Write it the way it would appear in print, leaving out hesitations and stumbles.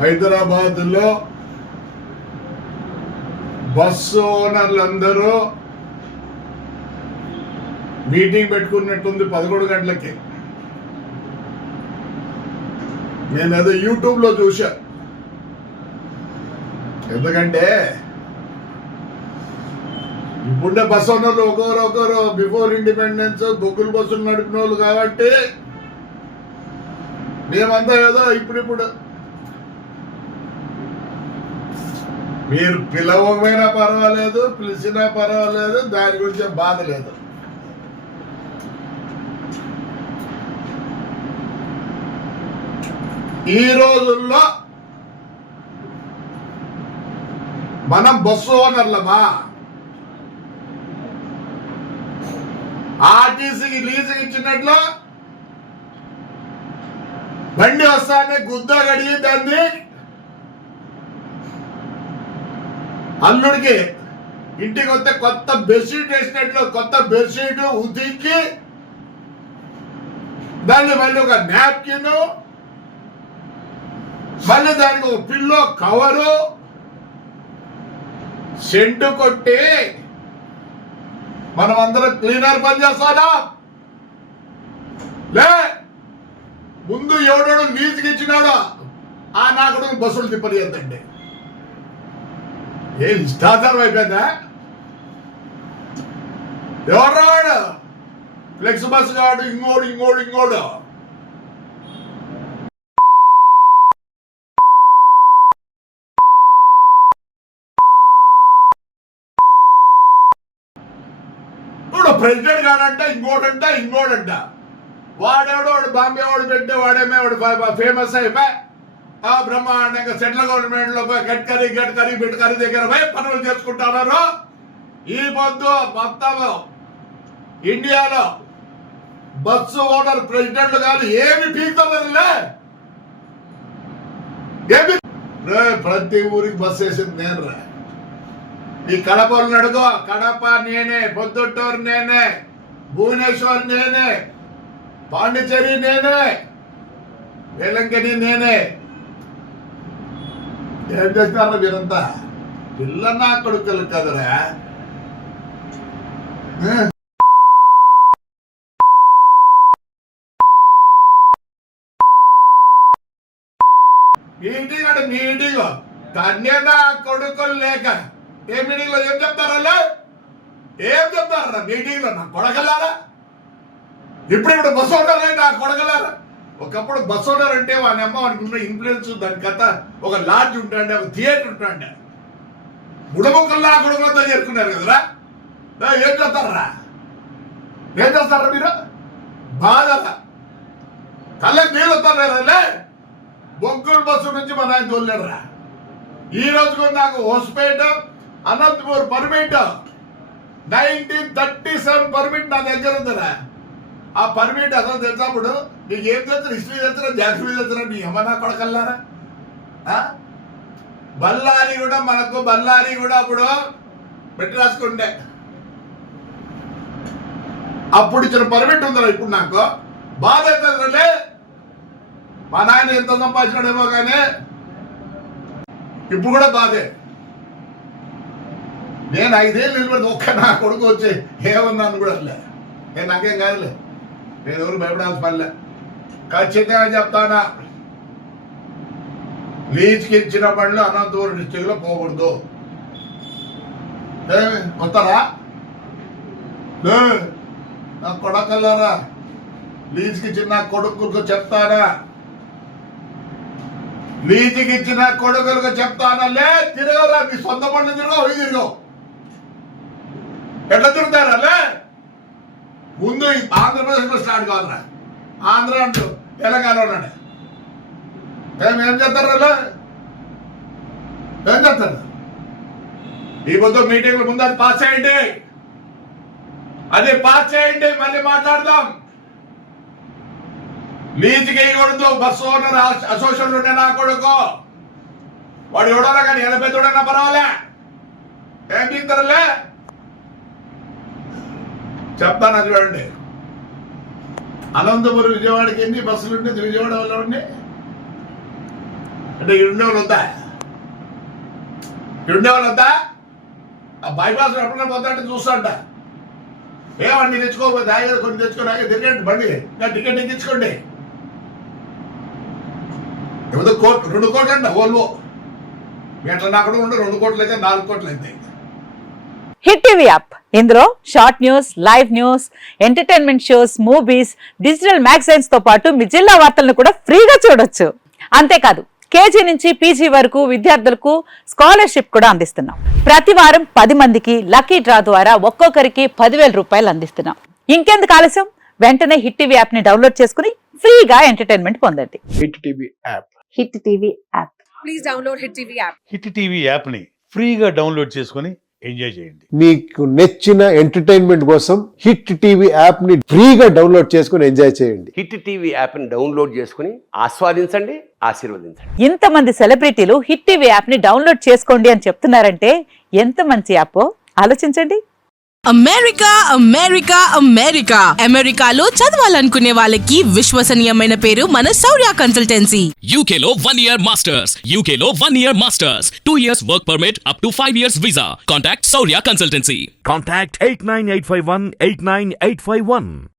హైదరాబాద్లో bus ఓనర్లందరూ meeting పెట్టుకున్నట్టుంది 11 గంటలకి. నేను అదే యూట్యూబ్లో చూసా. ఎందుకంటే ఇప్పుడే బస్సు ఓనర్లు ఒకరు బిఫోర్ ఇండిపెండెన్స్ బొగ్గులు బస్సులు నడిపిన వాళ్ళు కాబట్టి మేమంతా ఏదో ఇప్పుడు మీరు పిలవకపోయినా పర్వాలేదు, పిలిచినా పర్వాలేదు, దాని గురించి బాధ లేదు. ఈ రోజుల్లో మనం బస్సు ఓనర్లమా, ఆర్టీసీకి లీజుకి ఇచ్చినట్లు బండి వస్తానే గుద్ద గడిగి దాన్ని అల్లుడికి ఇంటికి వస్తే కొత్త బెడ్షీట్ వేసినట్లు కొత్త బెడ్షీట్ ఉతికి దాన్ని మళ్ళీ ఒక నాప్కిన్, మళ్ళీ దానికి ఒక పిల్లో కవరు, సెంటు కొట్టి మనం అందరం క్లీనర్ పని చేస్తాడా? లే, ముందు ఎవడోడు లీజుకి ఇచ్చినాడో ఆ నాకుడు బస్సులు తిప్పలేదండి. ఏం ఇష్టాచారం అయిపోయిందా? ఎవరాడు ఫ్లెక్స్ బస్ కాడు, ఇంకోడు ప్రెసిడెంట్ కాడంట, ఇంకోడంట. వాడెవడో బాంబే వాడు పెట్టే వాడేమే వాడు ఫేమస్ అయిపోయి బ్రహ్మాండంగా సెంట్రల్ గవర్నమెంట్ లో గడ్కరీ దగ్గర పోయి పనులు చేసుకుంటున్నారు. ఈ పొద్దు మొత్తం ఇండియాలో బస్సు ఓనర్ ప్రెసిడెంట్లు కాదు ఏమి పీకుతారులే. ఏమి ప్రతి ఊరికి బస్సు వేసింది నేను రా. ఈ కడపలు అడుగు, కడప నేనే, పొద్దుటూరు నేనే, భువనేశ్వర్ నేనే, పాండిచేరి నేనే, వేలంకని నేనే. ఏం చేస్తారా మీరంతా? పిల్ల నా కొడుకులు కదరా. మీటింగ్ కన్యదా కొడుకులు లేక ఏ మీటింగ్ లో ఏం చెప్తారా? మీటింగ్ లో నా కొడకలారా. ఇప్పుడు బస్సు ఓనర్ నా కొడకలారా. ఒకప్పుడు బస్ ఓనర్ అంటే వాని అమ్మ వానికి ఉన్న ఇన్ఫ్లుయెన్స్, దాని కథ ఒక లాడ్జ్ ఉంటాండే, ఒక థియేటర్ ఉంటాండే. బుడముక్కల్లా కుటుంబంతో చేరుకున్నారు కదరా. ఏం చేస్తారా మీరు? బాధ కళ్ళకి నీళ్ళు వస్తారా? బొగ్గుల బస్సు నుంచి మన ఆయన తోలేడరా. ఈ రోజుకు నాకు హోస్పేట, అనంతపూర్ పర్మిట్ 1937 పర్మిట్ నా దగ్గర ఉందిరా. ఆ పర్మిట్ అసలు తెలిసినప్పుడు నీకు ఏం తెలుసు? హిస్టరీ తెలుసురా, జాగ్రఫీ తెలుసురా? నీ ఏమన్నా కొడకల్లారా? బళ్ళారి కూడా అప్పుడు పెట్టి రాసుకుంటే అప్పుడు ఇచ్చిన పర్మిట్ ఉందిరా. ఇప్పుడు నాకు బాధ అవుతుందిలే. మా నాయన ఎంత సంపాదించాడేమో కానీ ఇప్పుడు కూడా బాధే. నేను 5 ఏళ్ళు నిలబడి ఒక్క నా కొడుకు వచ్చి ఏమన్నాను కూడా లే. నేను నాకేం కాదులే, నేను ఎవరు భయపడాల్సిన పనిలే. ఖచ్చితంగా చెప్తానా, లీజ్కి ఇచ్చిన పనులు అనంతపురం డిస్టిక్ లో పోకూడదు. వస్తారా? నా కొడకల్లారా, లీజ్కి ఇచ్చిన కొడుకులకు చెప్తానా, లీజుకి ఇచ్చిన కొడుకులకు చెప్తానలే. తిరగరా, నీ సొంత పనులు తిరగవు. ఎట్లా తిరుగుతారా? ముందు ఆంధ్రప్రదేశ్ లో స్టార్ట్ కాదురా. ఆంధ్ర అంటూ తెలంగాణ ఏం చేస్తారు? ఈ పొద్దు మీటింగ్ల ముందు అది పాస్ చేయండి, మళ్ళీ మాట్లాడదాం. లీజుకి వేయకూడదు. బస్సు ఓనర్ అసోసియేషన్ ఉండే నా కొడుకు వాడు ఎవడోనా కానీ 80 తోడైనా పర్వాలే. ఏం తీస్తారులే చెప్తాను. అది చూడండి, అనంతపురం విజయవాడకి ఎన్ని బస్సులు ఉండేది? విజయవాడ వల్ల అంటే ఉండేవాళ్ళు వద్దా? ఉండేవాళ్ళు వద్దా? ఆ బైపాస్ ఎప్పుడైనా పోతా అంటే చూస్తా అంట. ఏమన్నీ తెచ్చుకోకపోతే ఆగే కొన్ని తెచ్చుకోరాగే తిరగండి బండి, టికెట్ ఎక్కించుకోండి. ఏదో 2 కోట్లు అంట ఓల్వో. మీ అట్లా నాకు కూడా ఉండే 2 కోట్లు అయితే 4 కోట్లు అయితే. హిట్ టీవీ యాప్, ఇందులో short news, live news, entertainment shows, movies, digital magazines తో పాటు మీ జిల్లా వార్తలను కూడా ఫ్రీగా చూడొచ్చు. అంతేకాదు కేజీ నుంచి పీజీ వరకు విద్యార్థులకు స్కాలర్షిప్ కూడా అందిస్తున్నాం. ప్రతి వారం 10 మందికి లక్కీ డ్రా ద్వారా ఒక్కొక్కరికి 10,000 రూపాయలు అందిస్తున్నాం. ఇంకెందుకు ఆలస్యం, వెంటనే హిట్ టీవీ యాప్ ని డౌన్లోడ్ చేసుకుని ఫ్రీగా ఎంటర్టైన్మెంట్ పొందండి. Hit TV app. Hit TV app. Please download hit TV app. Hit TV యాప్ని ఫ్రీగా డౌన్లోడ్ చేసుకొని ఎంజాయ్ చేయండి. మీకు నచ్చిన ఎంటర్టైన్మెంట్ కోసం హిట్ టీవీ యాప్ ని ఫ్రీగా డౌన్లోడ్ చేసుకొని ఎంజాయ్ చేయండి. హిట్ టీవీ యాప్ని డౌన్లోడ్ చేసుకుని ఆస్వాదించండి, ఆశీర్వదించండి. ఇంతమంది సెలబ్రిటీలు హిట్ టీవీ యాప్ ని డౌన్లోడ్ చేసుకోండి అని చెప్తున్నారంటే ఎంత మంచి యాప్ ఆలోచించండి. అమెరికా అమెరికా అమెరికా అమెరికాలో చదవాలనుకునే వాళ్ళకి విశ్వసనీయమైన పేరు మన శౌర్య కన్సల్టెన్సీ. UK లో 1 year masters. UK లో 1 year masters. 2 years work permit up to 5 years visa. Contact Saurya Consultancy. Contact 89851 89851.